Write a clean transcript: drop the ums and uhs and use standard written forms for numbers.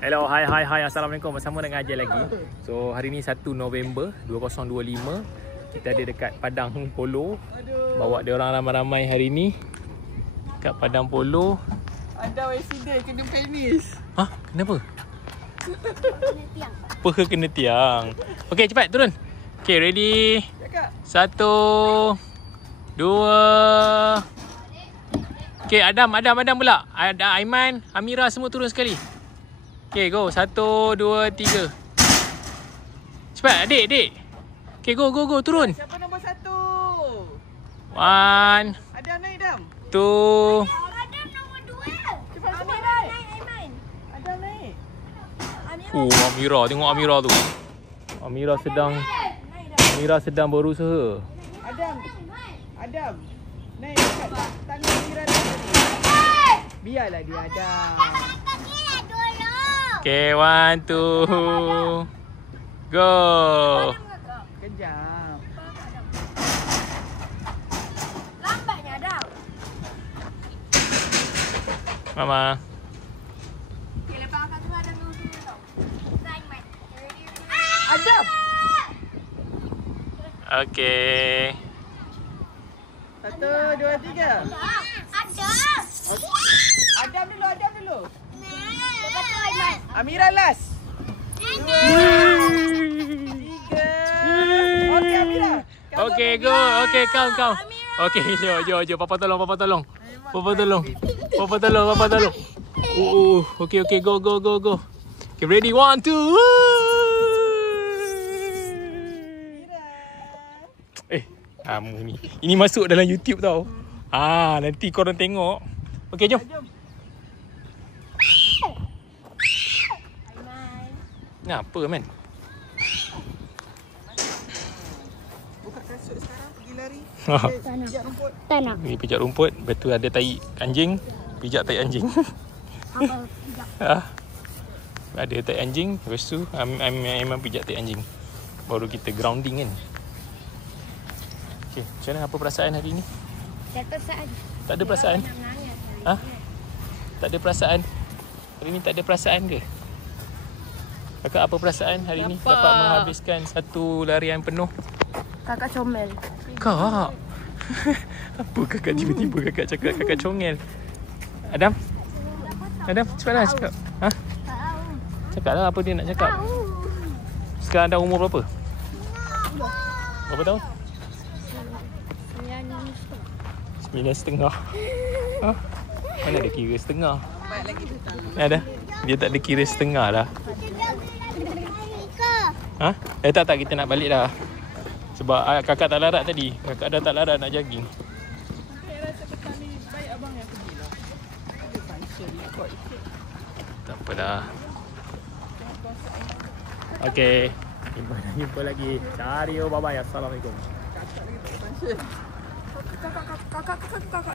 Hello, hai. Assalamualaikum. Bersama dengan Ajay lagi. So, hari ni 1 November 2025. Kita ada dekat Padang Polo. Bawa dia orang ramai-ramai hari ni. Kat Padang Polo. Ada accident kena penis. Hah? Kenapa? Kena tiang. Apa ke kena tiang? Okey, cepat turun. Okey, ready? Cakap. 1 2. Okey, Adam pula. Ada Aiman, Amira semua turun sekali. Okey, go. 1 2 3. Cepat, adik. Okey, go turun. Siapa nombor 1? 1 Adam naik, Adam. 2. Adam nombor 2. Cepat Amira naik. naik, Aiman. Adam naik. Amira, tengok Amira tu. Amira sedang berusaha. Adam. Naik dekat tangan Mira tadi. Biarlah dia Adam. Kakilah dulu. Okay, 1 2 go. Kejap. Lambatnya Adam. Mama. Okay, lepas kakak tu Adam dulu tau. Aiman. Adam. Okay. 1 2 3. Adam. Adam dulu. Lepas tu Aiman. Amira last. 2 3. Okey Amira. Okay, go. Okay, kau. Okay, jom. Papa tolong. Papa tolong. Okay, go. Okay, ready, 1 2. Kamu ni. Ini masuk dalam YouTube tau. Nanti korang tengok. Okay, jom. Kenapa, man? Buka kasut sekarang pergi lari. Pijak rumput. Tak nak. Ni pijak rumput. Betul ada tai anjing. Pijak tai anjing. Ada tai anjing. Lepas tu memang pijak tai anjing. Baru kita grounding kan. Okay, macam mana? Apa perasaan hari ni? Tak perasaan. Tak ada perasaan? Tak ada perasaan? Hari ni tak ada perasaan ke? Kakak apa perasaan hari ni? Dapat menghabiskan satu larian penuh. Kakak comel. Kak? Apa kakak tiba-tiba kakak cakap kakak comel? Adam, cepatlah cakap. Cakaplah apa dia nak cakap. Sekarang dah umur berapa? Berapa tahun? 9.5. Mana ada kira setengah? Baik lagi tu. Ada? Dia tak ada kira setengah dah. Tak, kita nak balik dah. Sebab kakak tak larat tadi. Kakak dah tak larat nak jogging. Saya rasa petang ni baik abang yang pergilah. Ada function ikut. Tak apa dah. Okay. Jumpa lagi. Cario, bye-bye. Assalamualaikum. Kakak lagi tak ada function. Kakak.